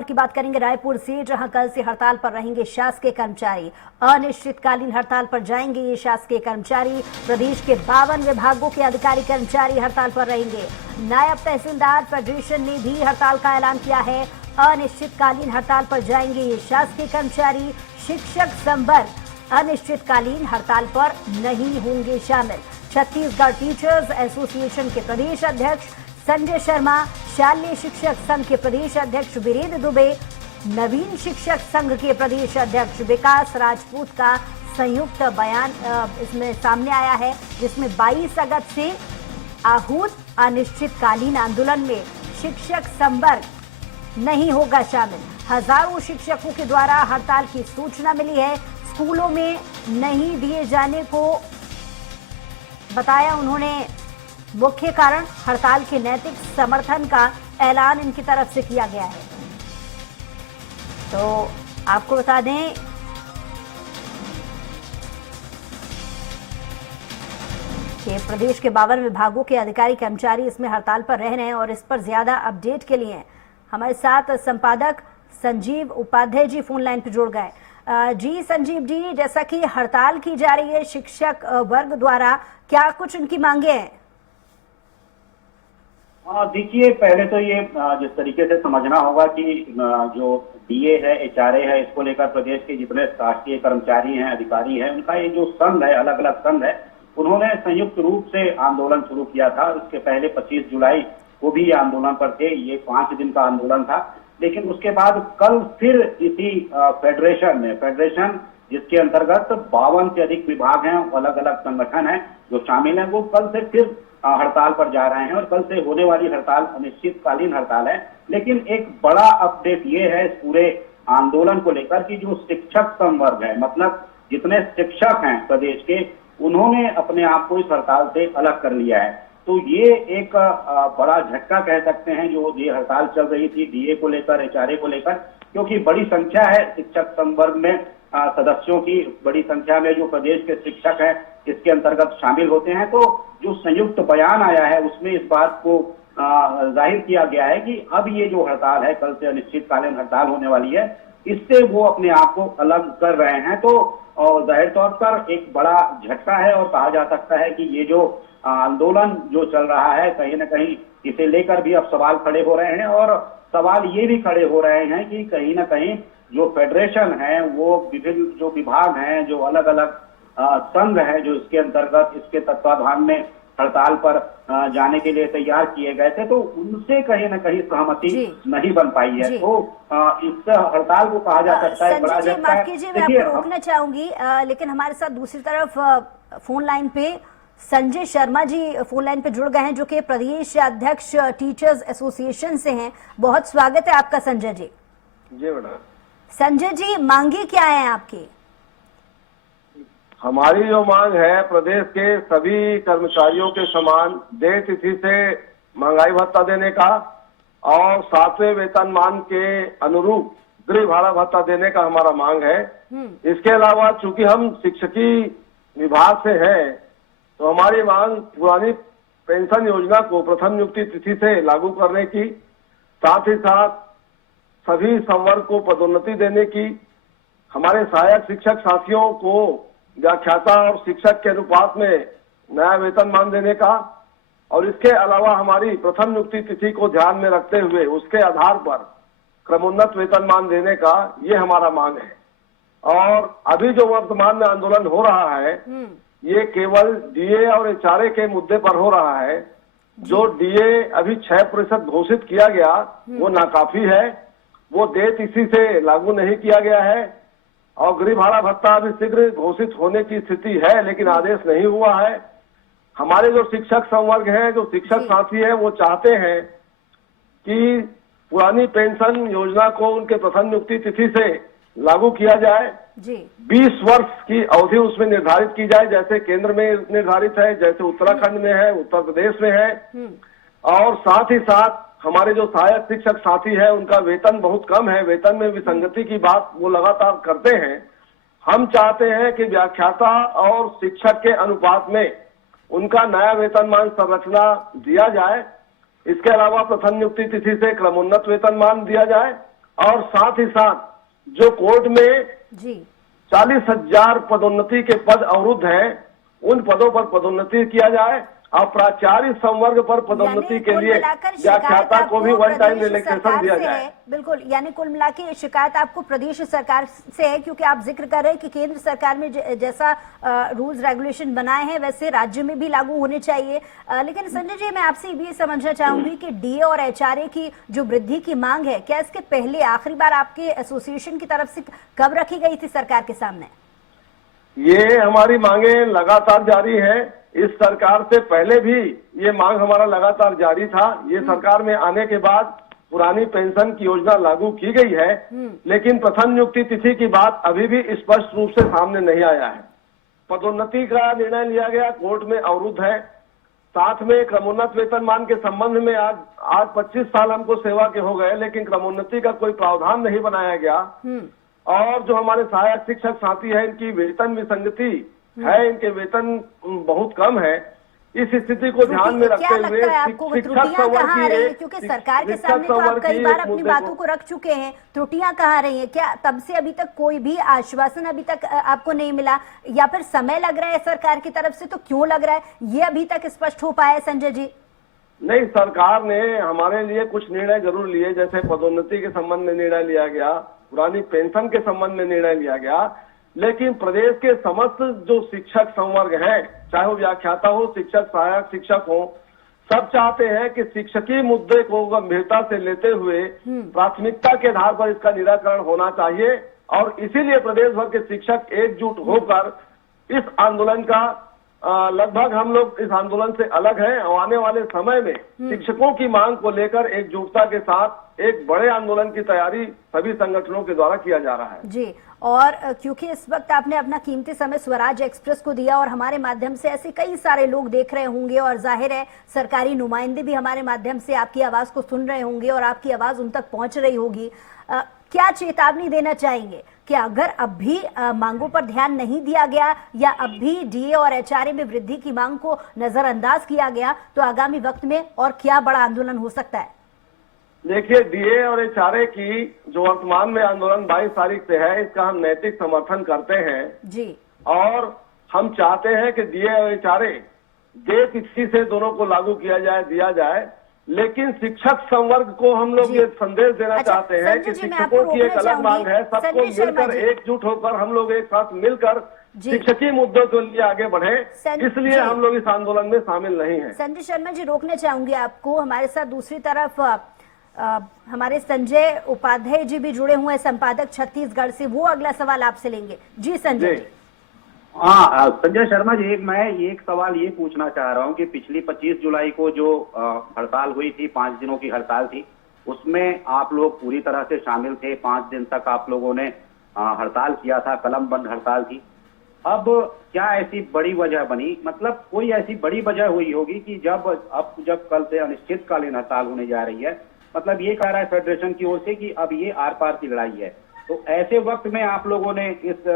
खबर की बात करेंगे रायपुर से, जहां कल से हड़ताल पर रहेंगे शासकीय कर्मचारी। अनिश्चितकालीन हड़ताल पर जाएंगे ये शासकीय कर्मचारी। प्रदेश के 52 विभागों के अधिकारी कर्मचारी हड़ताल पर रहेंगे। नायब तहसीलदार फेडरेशन ने भी हड़ताल का ऐलान किया है। अनिश्चितकालीन हड़ताल पर जाएंगे ये शासकीय कर्मचारी। शिक्षक संवर्ग अनिश्चितकालीन हड़ताल पर नहीं होंगे शामिल। छत्तीसगढ़ टीचर्स एसोसिएशन के प्रदेश अध्यक्ष संजय शर्मा, शालेय शिक्षक संघ के प्रदेश अध्यक्ष वीरेंद्र दुबे, नवीन शिक्षक संघ के प्रदेश अध्यक्ष विकास राजपूत का संयुक्त बयान इसमें सामने आया है, जिसमें 22 अगस्त से आहूत अनिश्चितकालीन आंदोलन में शिक्षक संवर्ग नहीं होगा शामिल। हजारों शिक्षकों के द्वारा हड़ताल की सूचना मिली है। स्कूलों में नहीं दिए जाने को बताया उन्होंने मुख्य कारण। हड़ताल के नैतिक समर्थन का ऐलान इनकी तरफ से किया गया है। तो आपको बता दें कि प्रदेश के 52 विभागों के अधिकारी कर्मचारी इसमें हड़ताल पर रह रहे हैं। और इस पर ज्यादा अपडेट के लिए हमारे साथ संपादक संजीव उपाध्याय जी फोन लाइन पर जुड़ गए। जी संजीव जी, जैसा कि हड़ताल की जा रही है शिक्षक वर्ग द्वारा, क्या कुछ उनकी मांगे हैं? देखिए, पहले तो ये जिस तरीके से समझना होगा कि जो डीए है, एचआरए है, इसको लेकर प्रदेश के जितने शासकीय कर्मचारी हैं, अधिकारी हैं, उनका ये जो संघ है, अलग अलग संघ है, उन्होंने संयुक्त रूप से आंदोलन शुरू किया था। उसके पहले 25 जुलाई को भी ये आंदोलन पर थे। ये 5 दिन का आंदोलन था। लेकिन उसके बाद कल फिर इसी फेडरेशन जिसके अंतर्गत 52 से अधिक विभाग हैं, अलग अलग संगठन हैं जो शामिल हैं, वो कल से फिर हड़ताल पर जा रहे हैं। और कल से होने वाली हड़ताल अनिश्चितकालीन हड़ताल है। लेकिन एक बड़ा अपडेट ये है इस पूरे आंदोलन को लेकर कि जो शिक्षक संवर्ग है, मतलब जितने शिक्षक हैं प्रदेश के, उन्होंने अपने आप को इस हड़ताल से अलग कर लिया है। तो ये एक बड़ा झटका कह सकते हैं जो ये हड़ताल चल रही थी डीए को लेकर, एचआरए को लेकर, क्योंकि बड़ी संख्या है शिक्षक संवर्ग में सदस्यों की, बड़ी संख्या में जो प्रदेश के शिक्षक हैं इसके अंतर्गत शामिल होते हैं। तो जो संयुक्त बयान आया है उसमें इस बात को जाहिर किया गया है कि अब ये जो हड़ताल है, कल से अनिश्चितकालीन हड़ताल होने वाली है, इससे वो अपने आप को अलग कर रहे हैं। तो और जाहिर तौर पर एक बड़ा झटका है और कहा जा सकता है कि ये जो आंदोलन जो चल रहा है, कहीं ना कहीं इसे लेकर भी अब सवाल खड़े हो रहे हैं। और सवाल ये भी खड़े हो रहे हैं कि कहीं ना कहीं जो फेडरेशन है, वो विभिन्न जो विभाग हैं, जो अलग अलग संघ है जो इसके अंतर्गत, इसके तत्वाधान में हड़ताल पर जाने के लिए तैयार किए गए थे, तो उनसे कहीं ना कहीं सहमति नहीं बन पाई है। तो इस हड़ताल को कहा जा सकता है बड़ा झटका है। माफ कीजिए, मैं आपको रोकना चाहूंगी, लेकिन हमारे साथ दूसरी तरफ फोन लाइन पे संजय शर्मा जी फोन लाइन पे जुड़ गए हैं, जो कि प्रदेश अध्यक्ष टीचर्स एसोसिएशन से हैं। बहुत स्वागत है आपका संजय जी। जी मैडम। संजय जी, मांगे क्या है आपकी? हमारी जो मांग है, प्रदेश के सभी कर्मचारियों के समान देय तिथि से महंगाई भत्ता देने का और 7वें वेतनमान के अनुरूप गृह भाड़ा भत्ता देने का हमारा मांग है। इसके अलावा चूंकि हम शिक्षकी विभाग से हैं, तो हमारी मांग पुरानी पेंशन योजना को प्रथम नियुक्ति तिथि से लागू करने की, साथ ही साथ सभी संवर्ग को पदोन्नति देने की, हमारे सहायक शिक्षक साथियों को व्याख्याता और शिक्षक के अनुपात में नया वेतनमान देने का, और इसके अलावा हमारी प्रथम नियुक्ति तिथि को ध्यान में रखते हुए उसके आधार पर क्रमोन्नत वेतनमान देने का, ये हमारा मांग है। और अभी जो वर्तमान में आंदोलन हो रहा है, ये केवल डीए और एचआरए के मुद्दे पर हो रहा है। जो डीए अभी 6% घोषित किया गया वो नाकाफी है, वो देय तिथि से लागू नहीं किया गया है। और गृह भाड़ा भत्ता अभी शीघ्र घोषित होने की स्थिति है, लेकिन आदेश नहीं हुआ है। हमारे जो शिक्षक संवर्ग है, जो शिक्षक साथी है, वो चाहते हैं कि पुरानी पेंशन योजना को उनके प्रथम नियुक्ति तिथि से लागू किया जाए। 20 वर्ष की अवधि उसमें निर्धारित की जाए, जैसे केंद्र में निर्धारित है, जैसे उत्तराखंड में है, उत्तर प्रदेश में है। और साथ ही साथ हमारे जो सहायक शिक्षक साथी है, उनका वेतन बहुत कम है, वेतन में विसंगति की बात वो लगातार करते हैं। हम चाहते हैं कि व्याख्याता और शिक्षक के अनुपात में उनका नया वेतनमान संरचना दिया जाए। इसके अलावा प्रथम नियुक्ति तिथि से क्रमोन्नत वेतनमान दिया जाए और साथ ही साथ जो कोर्ट में जी 40,000 पदोन्नति के पद अवरुद्ध हैं, उन पदों पर पदोन्नति किया जाए और प्राचार्य संवर्ग पर पदोन्नति के लिए व्याख्याता को भी वन टाइम रिलैक्सेशन दिया जाए। बिल्कुल, यानी कुल मिला के शिकायत आपको प्रदेश सरकार से है, क्योंकि आप जिक्र कर रहे हैं कि केंद्र सरकार में जैसा रूल्स रेगुलेशन बनाए हैं वैसे राज्य में भी लागू होने चाहिए। लेकिन संजय जी, मैं आपसे ये समझना चाहूंगी कि डीए और एचआरए की जो वृद्धि की मांग है, क्या इसके पहले आखिरी बार आपके एसोसिएशन की तरफ से कब रखी गई थी सरकार के सामने? ये हमारी मांगे लगातार जारी है। इस सरकार से पहले भी ये मांग हमारा लगातार जारी था। ये सरकार में आने के बाद पुरानी पेंशन की योजना लागू की गई है, लेकिन प्रथम नियुक्ति तिथि की बात अभी भी स्पष्ट रूप से सामने नहीं आया है। पदोन्नति का निर्णय लिया गया, कोर्ट में अवरुद्ध है। साथ में क्रमोन्नत वेतनमान के संबंध में आज 25 साल हमको सेवा के हो गए, लेकिन क्रमोन्नति का कोई प्रावधान नहीं बनाया गया। और जो हमारे सहायक शिक्षक साथी है, इनकी वेतन विसंगति है, इनके वेतन बहुत कम है। इस स्थिति को ध्यान में रखते हुए शिक्षक संवर्ग की, क्योंकि सरकार के सामने तो आप कई बार अपनी बातों को रख चुके हैं, त्रुटियां कहाँ रही हैं? क्या तब से अभी तक कोई भी आश्वासन अभी तक आपको नहीं मिला, या फिर समय लग रहा है सरकार की तरफ से? तो क्यों लग रहा है, ये अभी तक स्पष्ट हो पाया है संजय जी? नहीं, सरकार ने हमारे लिए कुछ निर्णय जरूर लिए, जैसे पदोन्नति के संबंध में निर्णय लिया गया, पुरानी पेंशन के संबंध में निर्णय लिया गया, लेकिन प्रदेश के समस्त जो शिक्षक संवर्ग हैं, चाहे वो व्याख्याता हो, शिक्षक, सहायक शिक्षक हो, सब चाहते हैं कि शिक्षकीय मुद्दे को गंभीरता से लेते हुए प्राथमिकता के आधार पर इसका निराकरण होना चाहिए। और इसीलिए प्रदेश भर के शिक्षक एकजुट होकर इस आंदोलन का लगभग हम लोग इस आंदोलन से अलग हैं और आने वाले समय में शिक्षकों की मांग को लेकर एकजुटता के साथ एक बड़े आंदोलन की तैयारी सभी संगठनों के द्वारा किया जा रहा है। जी, और क्योंकि इस वक्त आपने अपना कीमती समय स्वराज एक्सप्रेस को दिया और हमारे माध्यम से ऐसे कई सारे लोग देख रहे होंगे, और जाहिर है सरकारी नुमाइंदे भी हमारे माध्यम से आपकी आवाज को सुन रहे होंगे और आपकी आवाज उन तक पहुंच रही होगी, क्या चेतावनी देना चाहेंगे कि अगर अब भी मांगों पर ध्यान नहीं दिया गया या अब भी डीए और एचआरए में वृद्धि की मांग को नजरअंदाज किया गया, तो आगामी वक्त में और क्या बड़ा आंदोलन हो सकता है? देखिए, डीए और एचआरए की जो वर्तमान में आंदोलन 22 तारीख से है, इसका हम नैतिक समर्थन करते हैं जी, और हम चाहते हैं कि डीए और एचआरए दे तिथि से दोनों को लागू किया जाए, दिया जाए। लेकिन शिक्षक संवर्ग को हम लोग ये संदेश देना चाहते हैं कि शिक्षकों की एक अलग मांग है, सबको मिलकर एकजुट होकर हम लोग एक साथ मिलकर शिक्षकीय मुद्दों के लिए आगे बढ़े, इसलिए हम लोग इस आंदोलन में शामिल नहीं हैं। संजय शर्मा जी, रोकना चाहूंगी आपको। हमारे साथ दूसरी तरफ हमारे संजय उपाध्याय जी भी जुड़े हुए हैं, संपादक छत्तीसगढ़ से, वो अगला सवाल आपसे लेंगे। जी संजय जी। हाँ संजय शर्मा जी, मैं एक सवाल ये पूछना चाह रहा हूँ कि पिछली 25 जुलाई को जो हड़ताल हुई थी, 5 दिनों की हड़ताल थी, उसमें आप लोग पूरी तरह से शामिल थे। 5 दिन तक आप लोगों ने हड़ताल किया था, कलम बंद हड़ताल थी। अब क्या ऐसी बड़ी वजह बनी, मतलब कोई ऐसी बड़ी वजह हुई होगी कि जब कल से अनिश्चितकालीन हड़ताल होने जा रही है, मतलब ये कह रहा है फेडरेशन की ओर से कि अब ये आर पार की लड़ाई है, तो ऐसे वक्त में आप लोगों ने इस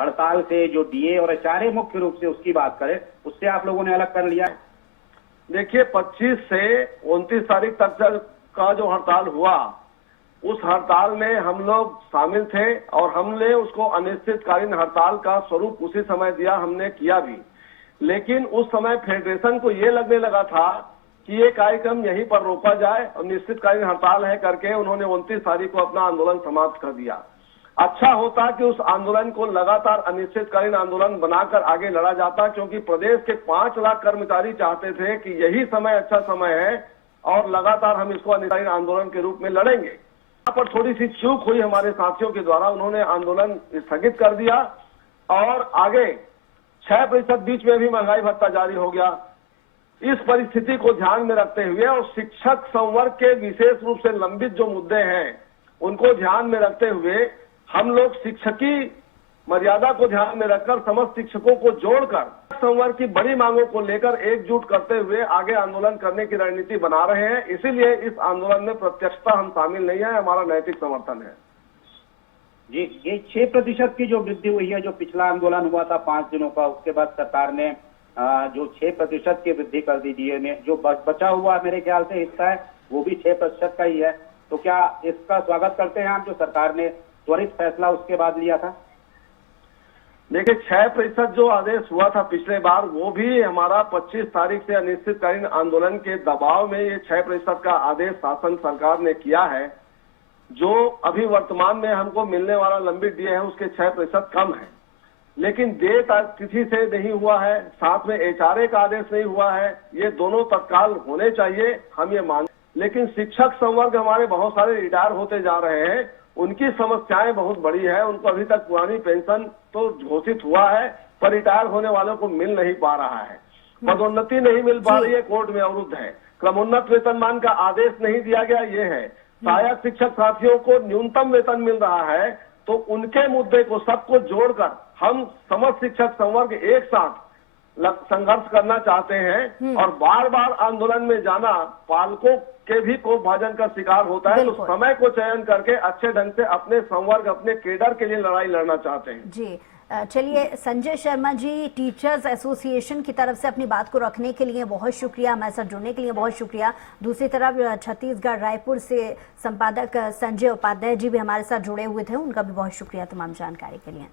हड़ताल से जो डीए और एचआरए मुख्य रूप से उसकी बात करें, उससे आप लोगों ने अलग कर लिया है? देखिए, 25 से 29 तारीख तक का जो हड़ताल हुआ, उस हड़ताल में हम लोग शामिल थे और हमने उसको अनिश्चितकालीन हड़ताल का स्वरूप उसी समय दिया, हमने किया भी। लेकिन उस समय फेडरेशन को ये लगने लगा था कि ये कार्यक्रम यहीं पर रोका जाए और निश्चितकालीन हड़ताल है करके उन्होंने 29 तारीख को अपना आंदोलन समाप्त कर दिया। अच्छा होता कि उस आंदोलन को लगातार अनिश्चितकालीन आंदोलन बनाकर आगे लड़ा जाता, क्योंकि प्रदेश के 5 लाख कर्मचारी चाहते थे कि यही समय अच्छा समय है और लगातार हम इसको अनिश्चितकालीन आंदोलन के रूप में लड़ेंगे। यहाँ पर थोड़ी सी चूक हुई हमारे साथियों के द्वारा, उन्होंने आंदोलन स्थगित कर दिया और आगे 6% बीच में भी महंगाई भत्ता जारी हो गया। इस परिस्थिति को ध्यान में रखते हुए और शिक्षक संवर्ग के विशेष रूप से लंबित जो मुद्दे हैं उनको ध्यान में रखते हुए हम लोग शिक्षकीय मर्यादा को ध्यान में रखकर समस्त शिक्षकों को जोड़कर संवर्ग की बड़ी मांगों को लेकर एकजुट करते हुए आगे आंदोलन करने की रणनीति बना रहे हैं। इसीलिए इस आंदोलन में प्रत्यक्षता हम शामिल नहीं है, हमारा नैतिक समर्थन है। जी, ये 6% की जो वृद्धि हुई है, जो पिछला आंदोलन हुआ था 5 दिनों का, उसके बाद सरकार ने जो 6% की वृद्धि कर दी डीए में, जो बचा हुआ मेरे ख्याल से हिस्सा है वो भी 6% का ही है। तो क्या इसका स्वागत करते हैं आप, जो सरकार ने त्वरित फैसला उसके बाद लिया था? देखिए 6% जो आदेश हुआ था पिछले बार, वो भी हमारा 25 तारीख से अनिश्चितकालीन आंदोलन के दबाव में ये 6% का आदेश शासन सरकार ने किया है। जो अभी वर्तमान में हमको मिलने वाला लंबित डीए है उसके 6% कम है, लेकिन देय तिथि से नहीं हुआ है, साथ में एचआरए का आदेश नहीं हुआ है। ये दोनों तत्काल होने चाहिए, हम ये मान। लेकिन शिक्षक संवर्ग हमारे बहुत सारे रिटायर होते जा रहे हैं, उनकी समस्याएं बहुत बड़ी है। उनको अभी तक पुरानी पेंशन तो घोषित हुआ है, पर रिटायर होने वालों को मिल नहीं पा रहा है। पदोन्नति नहीं मिल पा रही है, कोर्ट में अवरुद्ध है। क्रमोन्नत वेतनमान का आदेश नहीं दिया गया, ये है। सहायक शिक्षक साथियों को न्यूनतम वेतन मिल रहा है, तो उनके मुद्दे को सबको जोड़कर हम समस्त शिक्षक संवर्ग एक साथ संघर्ष करना चाहते हैं। और बार बार आंदोलन में जाना पालकों के भी कोपभाजन का शिकार होता है। तो समय को चयन करके अच्छे ढंग से अपने संवर्ग, अपने केडर के लिए लड़ाई लड़ना चाहते हैं। जी चलिए, संजय शर्मा जी, टीचर्स एसोसिएशन की तरफ से अपनी बात को रखने के लिए बहुत शुक्रिया, हमारे साथ जुड़ने के लिए बहुत शुक्रिया। दूसरी तरफ छत्तीसगढ़ रायपुर से संपादक संजय उपाध्याय जी भी हमारे साथ जुड़े हुए थे, उनका भी बहुत शुक्रिया तमाम जानकारी के लिए।